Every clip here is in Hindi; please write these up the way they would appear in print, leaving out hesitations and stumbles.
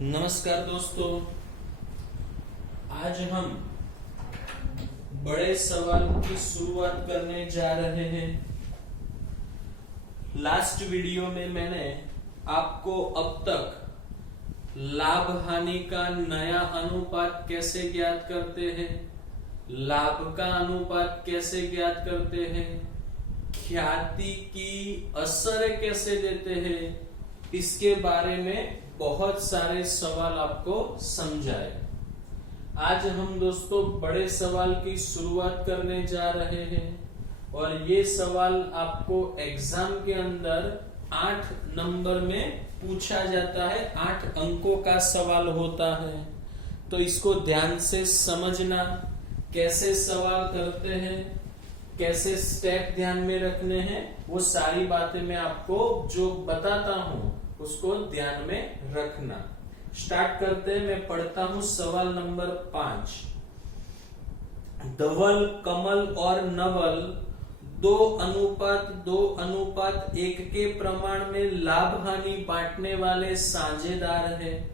नमस्कार दोस्तों, आज हम बड़े सवाल की शुरुआत करने जा रहे हैं। लास्ट वीडियो में मैंने आपको अब तक लाभ हानि का नया अनुपात कैसे ज्ञात करते हैं, लाभ का अनुपात कैसे ज्ञात करते हैं, ख्याति की असर कैसे देते हैं, इसके बारे में बहुत सारे सवाल आपको समझाए। आज हम दोस्तों बड़े सवाल की शुरुआत करने जा रहे हैं और ये सवाल आपको एग्जाम के अंदर 8 नंबर में पूछा जाता है। 8 अंकों का सवाल होता है, तो इसको ध्यान से समझना। कैसे सवाल करते हैं, कैसे स्टेप ध्यान में रखने हैं, वो सारी बातें मैं आपको जो बताता हूं उसको ध्यान में रखना। स्टार्ट करते हैं। मैं पढ़ता हूं सवाल नंबर 5। धवल, कमल और नवल 2:1 के प्रमाण में लाभ हानि बांटने वाले साझेदार हैं।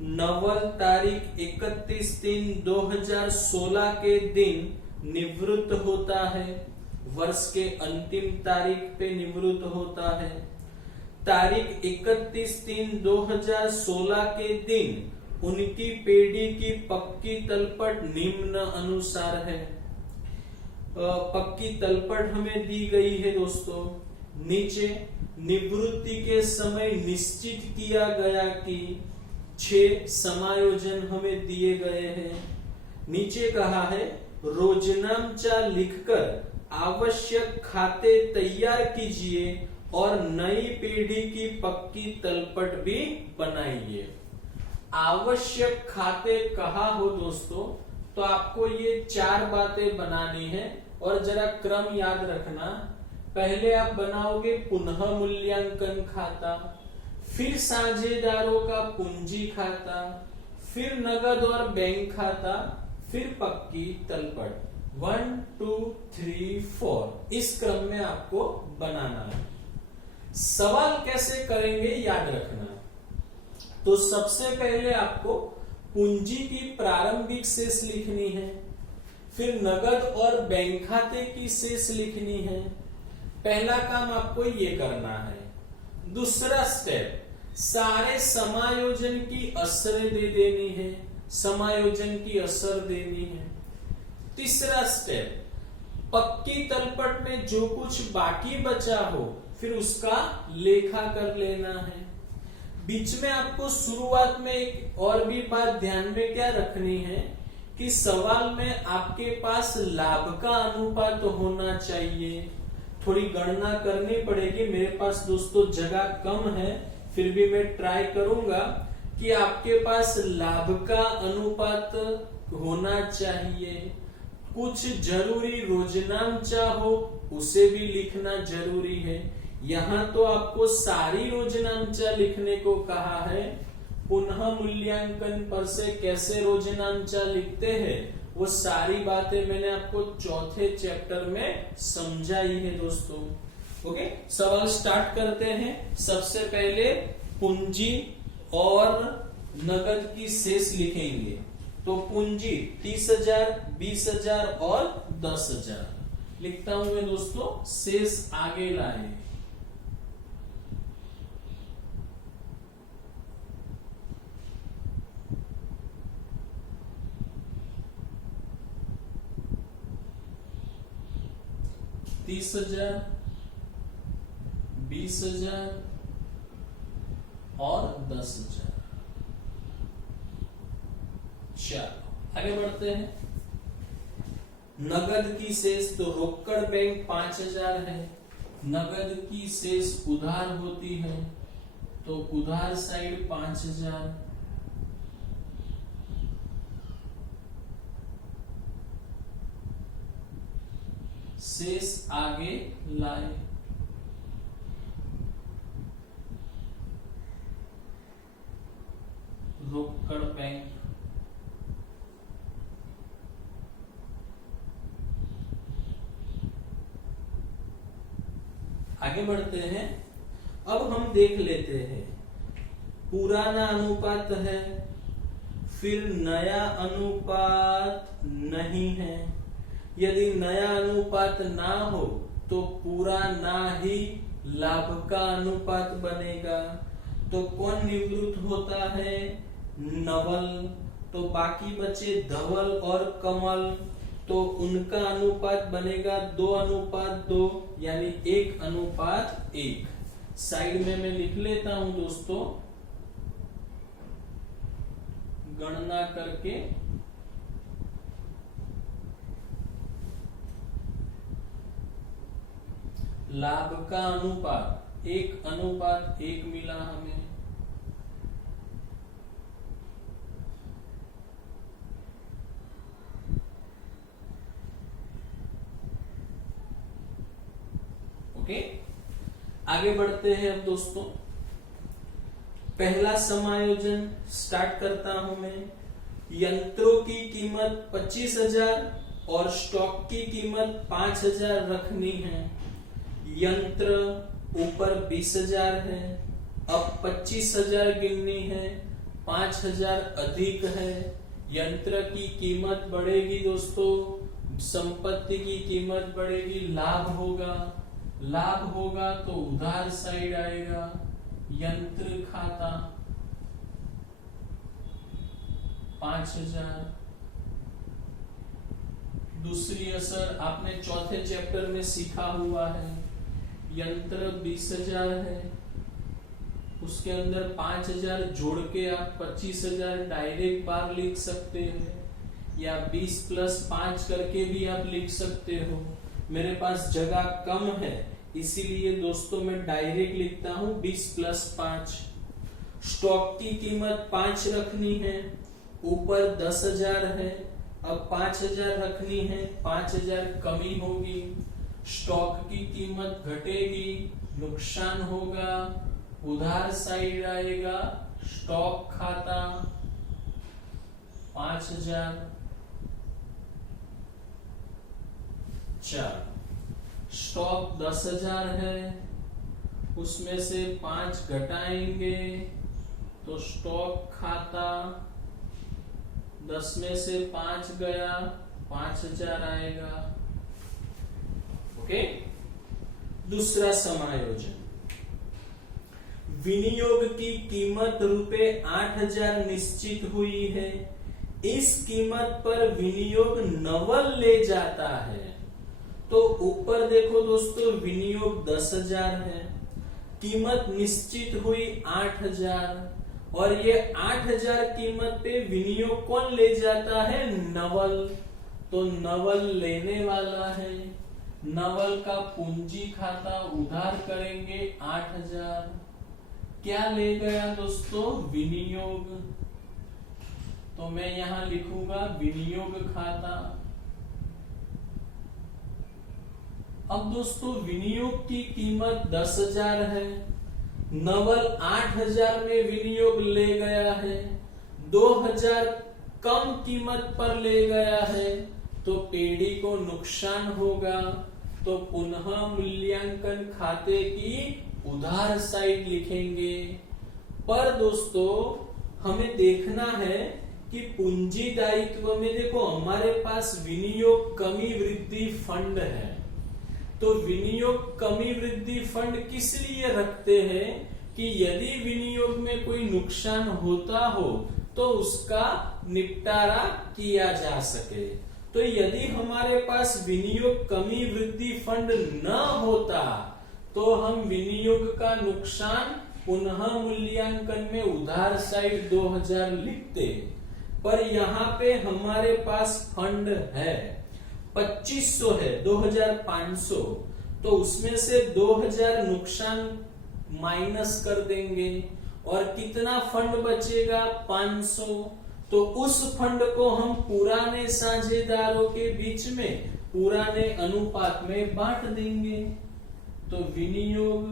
नवल तारीख 31/3/2016 के दिन निवृत्त होता है। वर्ष के अंतिम तारीख पे निवृत्त होता है। तारीख 31/3/2016 के दिन उनकी पेढ़ी की पक्की तलपट निम्न अनुसार है। पक्की तलपट हमें दी गई है दोस्तों। नीचे निवृत्ति के समय निश्चित किया गया कि 6 समायोजन हमें दिए गए हैं। नीचे कहा है रोजनामचा लिखकर आवश्यक खाते तैयार कीजिए और नई पीढ़ी की पक्की तलपट भी बनाइए। आवश्यक खाते कहा हो दोस्तों, तो आपको ये 4 बातें बनानी है और जरा क्रम याद रखना। पहले आप बनाओगे पुनः मूल्यांकन खाता, फिर साझेदारों का पूंजी खाता, फिर नगद और बैंक खाता, फिर पक्की तलपट। 1 2 3 4 इस क्रम में आपको बनाना है। सवाल कैसे करेंगे याद रखना। तो सबसे पहले आपको पूंजी की प्रारंभिक शेष लिखनी है, फिर नगद और बैंक खाते की शेष लिखनी है। पहला काम आपको ये करना है। दूसरा स्टेप, सारे समायोजन की असर दे देनी है, समायोजन की असर देनी है। तीसरा स्टेप, पक्की तलपट में जो कुछ बाकी बचा हो फिर उसका लेखा कर लेना है। बीच में आपको शुरुआत में एक और भी बात ध्यान में क्या रखनी है कि सवाल में आपके पास लाभ का अनुपात होना चाहिए। थोड़ी गणना करनी पड़ेगी। मेरे पास दोस्तों जगह कम है, फिर भी मैं ट्राई करूंगा कि आपके पास लाभ का अनुपात होना चाहिए। कुछ जरूरी रोजनामचा हो उसे भी लिखना जरूरी है। यहाँ तो आपको सारी रोजनामचा लिखने को कहा है। पुनः मूल्यांकन पर से कैसे रोजनामचा लिखते हैं वो सारी बातें मैंने आपको चौथे चैप्टर में समझाई है दोस्तों। ओके, सवाल स्टार्ट करते हैं। सबसे पहले पूंजी और नगद की शेष लिखेंगे। तो पूंजी 30,000, 20,000 और 10,000 लिखता हूं मैं दोस्तों। शेष आगे लाए। तीस 20,000 और 10,000। चलो आगे बढ़ते हैं। नगद की शेष तो रोकड़ बैंक 5,000 है। नगद की शेष उधार होती है तो उधार साइड 5,000। शेष आगे लाए। रोकड़ बैंक आगे बढ़ते हैं। अब हम देख लेते हैं पुराना अनुपात है, फिर नया अनुपात नहीं है। यदि नया अनुपात ना हो तो पुराना ही लाभ का अनुपात बनेगा। तो कौन निवृत्त होता है? नवल। तो बाकी बचे धवल और कमल, तो उनका अनुपात बनेगा 2:2, यानी 1:1। साइड में मैं लिख लेता हूं दोस्तों, गणना करके। लाभ का अनुपात 1:1 मिला हमें। ओके, आगे बढ़ते हैं अब दोस्तों। पहला समायोजन स्टार्ट करता हूं मैं। यंत्रों की कीमत 25,000 और स्टॉक की कीमत 5,000 रखनी है। यंत्र ऊपर 20,000 है, अब 25,000 गिननी है, 5,000 अधिक है। यंत्र की कीमत बढ़ेगी दोस्तों, संपत्ति की कीमत बढ़ेगी, लाभ होगा। लाभ होगा तो उधार साइड आएगा, यंत्र खाता 5,000। दूसरी असर आपने चौथे चैप्टर में सीखा हुआ है। यंत्र 20,000 है, उसके अंदर 5,000 जोड़ के आप 25,000 डायरेक्ट बार लिख सकते हैं, या 20 + 5 करके भी आप लिख सकते हो। मेरे पास जगह कम है, इसीलिए दोस्तों मैं डायरेक्ट लिखता हूं 20 + 5। स्टॉक की कीमत 5 रखनी है, ऊपर 10,000 है, अब 5,000 रखनी है, 5,000 कमी होगी। स्टॉक की कीमत घटेगी, नुकसान होगा, उधार साइड आएगा, स्टॉक खाता 5,000। 4 स्टॉक 10,000 है, उसमें से 5 घटाएंगे तो स्टॉक खाता 10 में से 5 गया, 5,000 आएगा। ओके, दूसरा समायोजन। विनियोग की कीमत ₹8,000 निश्चित हुई है। इस कीमत पर विनियोग नवल ले जाता है। तो ऊपर देखो दोस्तों, विनियोग 10,000 है, कीमत निश्चित हुई 8,000, और ये 8,000 कीमत पे विनियोग कौन ले जाता है? नवल। तो नवल लेने वाला है, नवल का पूंजी खाता उधार करेंगे 8,000। क्या ले गया दोस्तों? विनियोग। तो मैं यहां लिखूंगा विनियोग खाता। अब दोस्तों विनियोग की कीमत 10,000 है, नवल 8,000 में विनियोग ले गया है, 2,000 कम कीमत पर ले गया है, तो पेढ़ी को नुकसान होगा। तो पुनः मूल्यांकन खाते की उधार साइड लिखेंगे। पर दोस्तों हमें देखना है कि पूंजी दायित्व में देखो हमारे पास विनियोग कमी वृद्धि फंड है। तो विनियोग कमी वृद्धि फंड किस लिए रखते हैं? कि यदि विनियोग में कोई नुकसान होता हो तो उसका निपटारा किया जा सके। तो यदि हमारे पास विनियोग कमी वृद्धि फंड न होता तो हम विनियोग का नुकसान पुनः मूल्यांकन में उधार साइड 2,000 लिखते। पर यहाँ पे हमारे पास फंड है 2,500 है, 2,500, तो उसमें से 2,000 नुकसान माइनस कर देंगे और कितना फंड बचेगा? 500। तो उस फंड को हम पुराने साझेदारों के बीच में पुराने अनुपात में बांट देंगे। तो विनियोग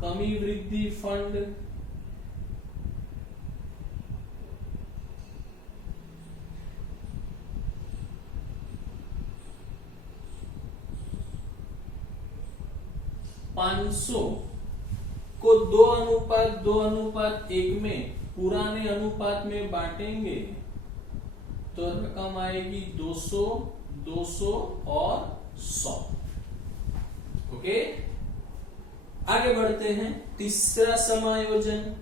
कमी वृद्धि फंड $500 को 2:1 में पुराने अनुपात में बांटेंगे तो रकम आएगी 200, 200 और 100। ओके, आगे बढ़ते हैं। तीसरा समायोजन,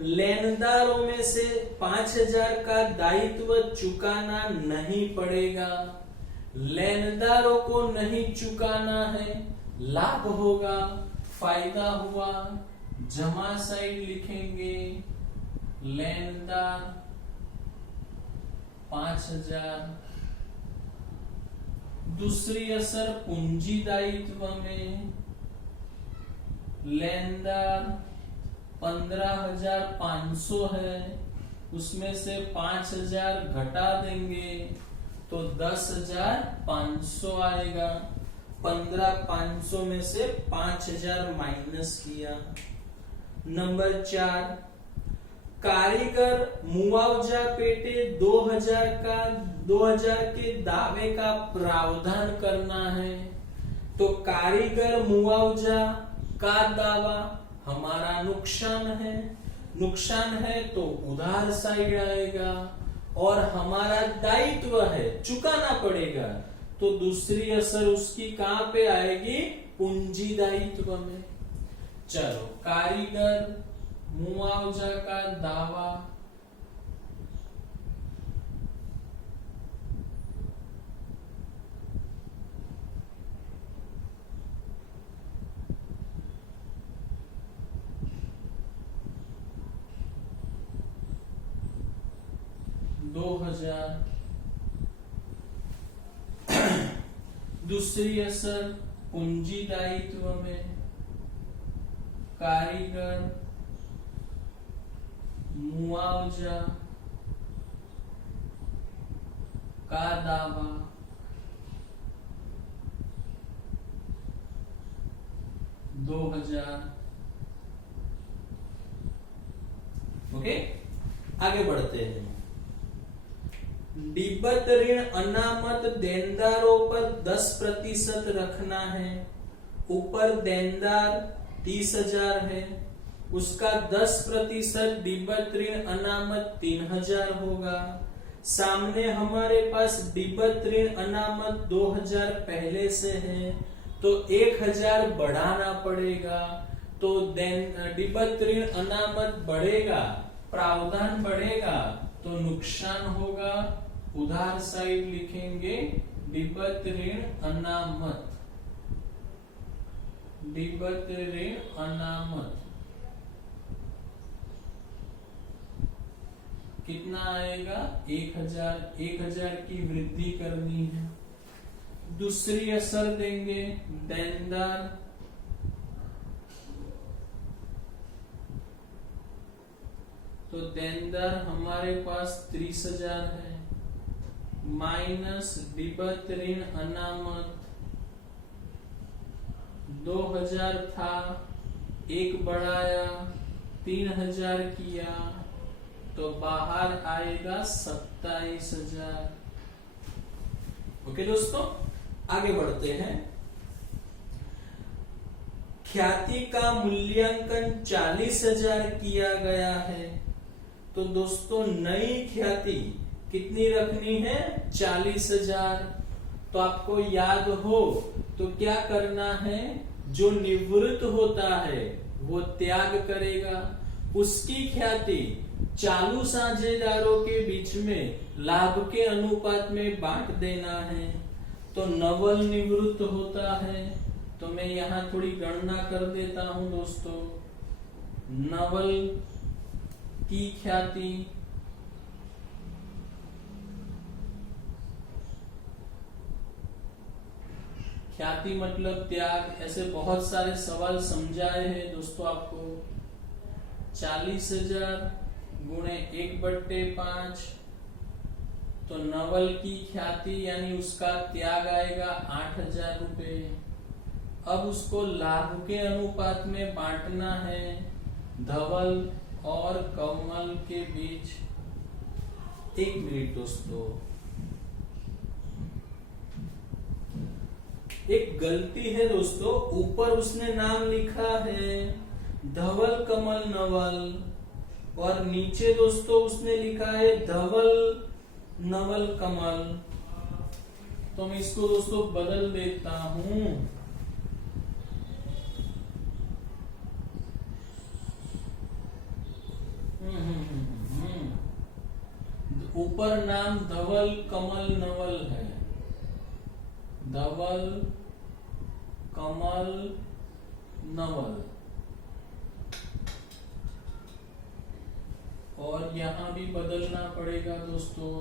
लेनदारों में से 5000 का दायित्व चुकाना नहीं पड़ेगा। लेनदारों को नहीं चुकाना है, लाभ होगा, फायदा हुआ, जमा साइड लिखेंगे, लेनदार 5000। दूसरी असर पूंजी दायित्व में, लेनदार 15,500 है, उसमें से 5,000 घटा देंगे तो 10,500 आएगा। 15,500 में से 5,000 माइनस किया। नंबर 4, कारीगर मुआवजा पेटे 2000 के दावे का प्रावधान करना है। तो कारीगर मुआवजा का दावा हमारा नुकसान है तो उधार साइड आएगा, और हमारा दायित्व है, चुकाना पड़ेगा, तो दूसरी असर उसकी कहां पे आएगी? पूंजी दायित्व में। चलो, कारीगर मुआवजा का दावा, दूसरी असर पूंजी दायित्व में, कारीगर मुआवजा का दावा, $2000। ओके, आगे बढ़ते हैं। डिबत ऋण अनामत देनदारों पर 10% रखना है। ऊपर देनदार 30,000 है, उसका 10% डिबत ऋण अनामत 3,000 होगा। सामने हमारे पास डिबत ऋण अनामत 2,000 पहले से है, तो 1,000 बढ़ाना पड़ेगा। तो डिबत ऋण अनामत बढ़ेगा, प्रावधान बढ़ेगा, तो नुकसान होगा, उधार साइड लिखेंगे डिबत ऋण अनामत, डिबत ऋण अनामत कितना आएगा? 1,000 की वृद्धि करनी है। दूसरी असर देंगे देनदार, तो देनदार हमारे पास 30,000 है, माइनस डिबत ऋण अनामत 2,000 था, 1 बढ़ाया 3,000 किया, तो बाहर आएगा 27,000। ओके दोस्तों, आगे बढ़ते हैं। ख्याति का मूल्यांकन 40,000 किया गया है। तो दोस्तों नई ख्याति कितनी रखनी है? 40,000। तो आपको याद हो तो क्या करना है? जो निवृत्त होता है वो त्याग करेगा, उसकी ख्याति चालू साझेदारों के बीच में लाभ के अनुपात में बांट देना है। तो नवल निवृत्त होता है, तो मैं यहां थोड़ी गणना कर देता हूं दोस्तों। नवल की ख्याति मतलब त्याग। ऐसे बहुत सारे सवाल समझाए हैं दोस्तों आपको। 40,000 गुणे 1/5, तो नवल की ख्याति यानी उसका त्याग आएगा 8,000 रुपए। अब उसको लाभ के अनुपात में बांटना है धवल और कमल के बीच। 1 मिनट दोस्तों। एक गलती है दोस्तों, ऊपर उसने नाम लिखा है धवल कमल नवल और नीचे दोस्तों उसने लिखा है धवल नवल कमल। तो मैं इसको दोस्तों बदल देता हूं। ऊपर नाम धवल कमल नवल है, धवल कमल नवल, और यहां भी बदलना पड़ेगा दोस्तों,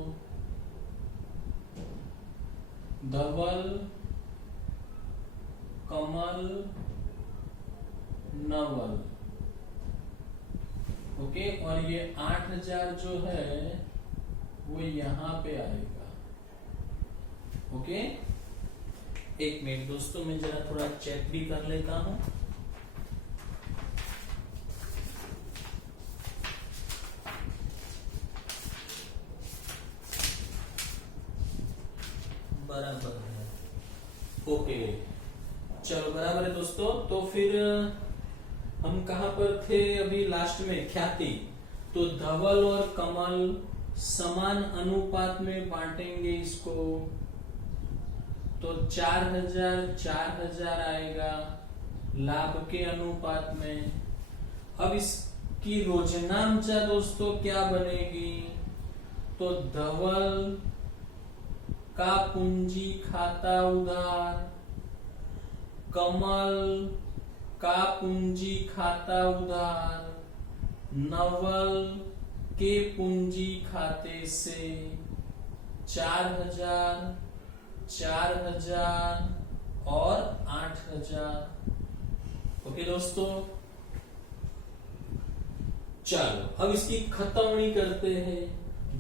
धवल कमल नवल। ओके, और ये 8000 जो है वो यहां पे आएगा। ओके, एक मिनट दोस्तों, मैं जरा थोड़ा चेक भी कर लेता हूं। बराबर है। ओके, चलो बराबर है दोस्तों। तो फिर हम कहां पर थे अभी? लास्ट में ख्याति। तो धवल और कमल समान अनुपात में बांटेंगे इसको, तो 4000 आएगा लाभ के अनुपात में। अब इसकी रोजनामचा दोस्तों क्या बनेगी? तो धवल का पूंजी खाता उधार, कमल का पूंजी खाता उधार, नवल के पूंजी खाते से 4000, 4000 और 8000। ओके दोस्तों, चलो अब इसकी खत्मनी करते हैं।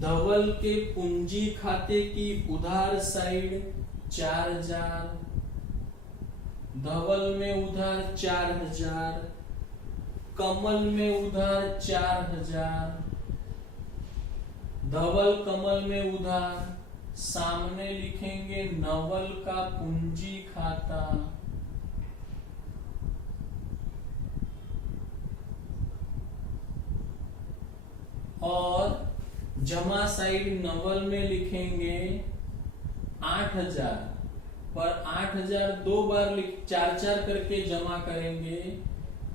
धवल के पूंजी खाते की उधार साइड 4000, धवल में उधार 4000, कमल में उधार 4000, धवल कमल में उधार, सामने लिखेंगे नवल का पूंजी खाता, और जमा साइड नवल में लिखेंगे 8000, पर 8000 दो बार 4 करके जमा करेंगे।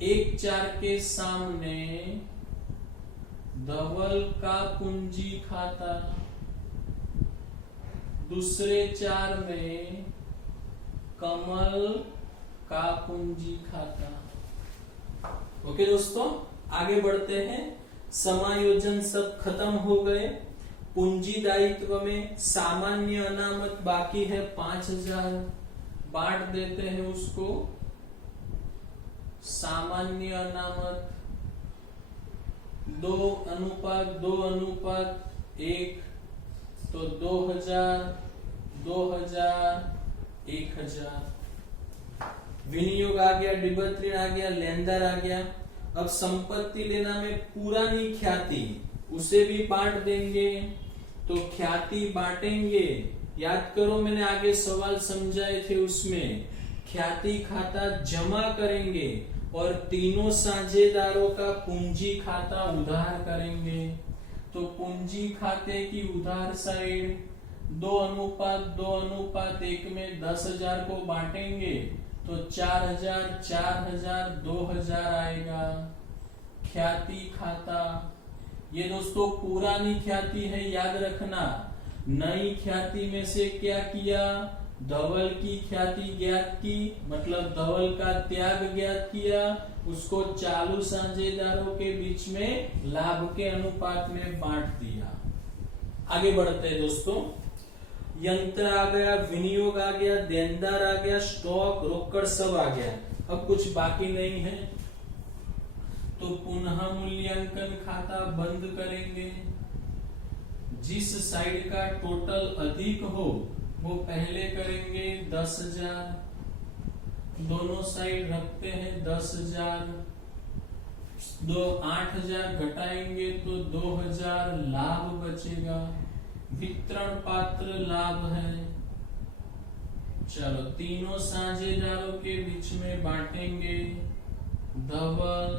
एक 4 के सामने धवल का पूंजी खाता, दूसरे 4 में कमल का पूंजी खाता। ओके दोस्तों, आगे बढ़ते हैं। समायोजन सब खत्म हो गए। पूंजी दायित्व में सामान्य अनामत बाकी है 5000, बांट देते हैं उसको। सामान्य अनामत 2:2:1, तो 2000, 2000, 1000। विनियोग आ गया, डिबत ऋण आ गया, लेनदार आ गया। अब संपत्ति लेना में पुरानी ख्याति, उसे भी बांट देंगे। तो ख्याति बांटेंगे, याद करो मैंने आगे सवाल समझाए थे, उसमें ख्याति खाता जमा करेंगे और तीनों साझेदारों का पूंजी खाता उधार करेंगे। तो पूंजी खाते की उधार साइड 2:2:1 में 10,000 को बांटेंगे, तो 4000, 4000, 2000 आएगा। ख्याति खाता, ये दोस्तों पुरानी ख्याति है, याद रखना। नई ख्याति में से क्या किया? धवल की ख्याति ज्ञात की, मतलब धवल का त्याग ज्ञात किया, उसको चालू साझेदारों के बीच में लाभ के अनुपात में बांट दिया। आगे बढ़ते हैं दोस्तों। यंत्र आ गया, विनियोग आ गया, देनदार आ गया, स्टॉक, रोकड़ सब आ गया। अब कुछ बाकी नहीं है, तो पुनः मूल्यांकन खाता बंद करेंगे। जिस साइड का टोटल अधिक हो वो पहले करेंगे 10,000, दोनों साइड रखते हैं 10,000, 8,000 घटाएंगे तो 2,000 लाभ बचेगा। वितरण पात्र लाभ है चलो तीनों साझेदारों के बीच में बांटेंगे। धवल,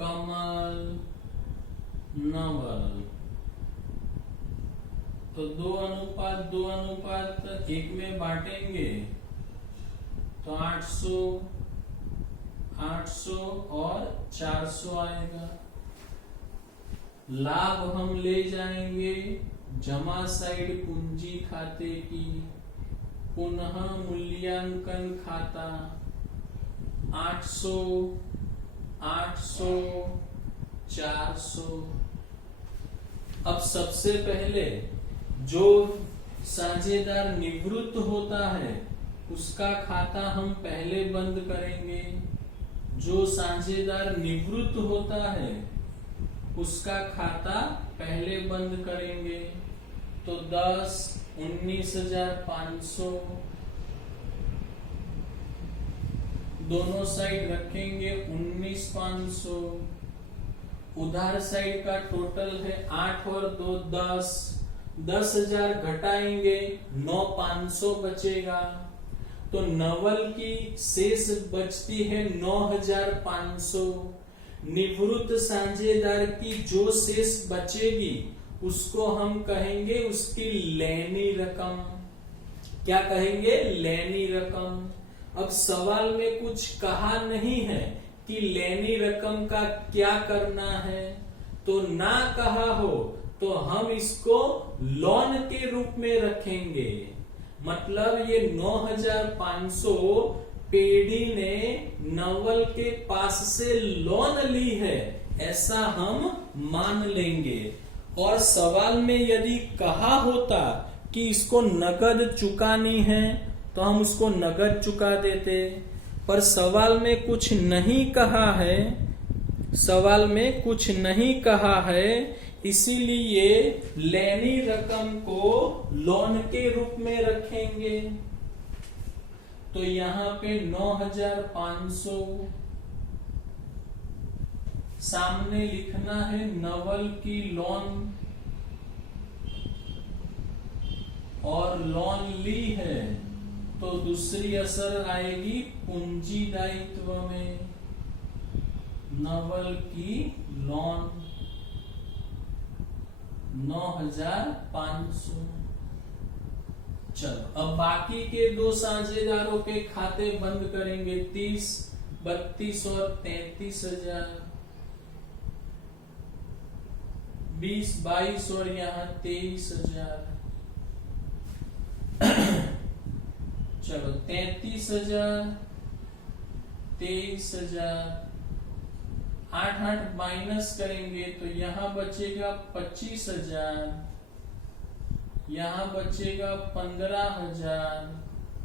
कमल, नवल। तो 2:2:1 में बांटेंगे तो 800 और 400 आएगा। लाभ हम ले जाएंगे जमा साइड पूंजी खाते की, पुनः मूल्यांकन खाता 800, 400। अब सबसे पहले जो साझेदार निवृत्त होता है उसका खाता हम पहले बंद करेंगे। जो साझेदार निवृत्त होता है उसका खाता पहले बंद करेंगे। तो 10, 19,500 दोनों साइड रखेंगे 19,500। उधार साइड का टोटल है 8 और 2 10, 10,000 घटाएंगे 9,500 बचेगा। तो नवल की शेष बचती है 9,500। निवृत्त साझेदार की जो शेष बचेगी उसको हम कहेंगे उसकी लेनी रकम। क्या कहेंगे? लेनी रकम। अब सवाल में कुछ कहा नहीं है कि लेनी रकम का क्या करना है, तो ना कहा हो तो हम इसको लोन के रूप में रखेंगे। मतलब ये 9,500 पेड़ी ने नवल के पास से लोन ली है, ऐसा हम मान लेंगे। और सवाल में यदि कहा होता कि इसको नकद चुकानी है तो हम उसको नकद चुका देते, पर सवाल में कुछ नहीं कहा है, सवाल में कुछ नहीं कहा है, इसीलिए लेनी रकम को लोन के रूप में रखेंगे। तो यहाँ पे 9,500 सामने लिखना है नवल की लोन, और लोन ली है तो दूसरी असर आएगी पूंजी दायित्व में। नवल की लोन 9,500। चलो अब बाकी के दो साझेदारों के खाते बंद करेंगे। 30, 32 और 33,000, 20, 22 और यहाँ 23,000। चलो 33,000, 23,000, 8 माइनस करेंगे तो यहाँ बचेगा 25,000, यहाँ बचेगा 15,000,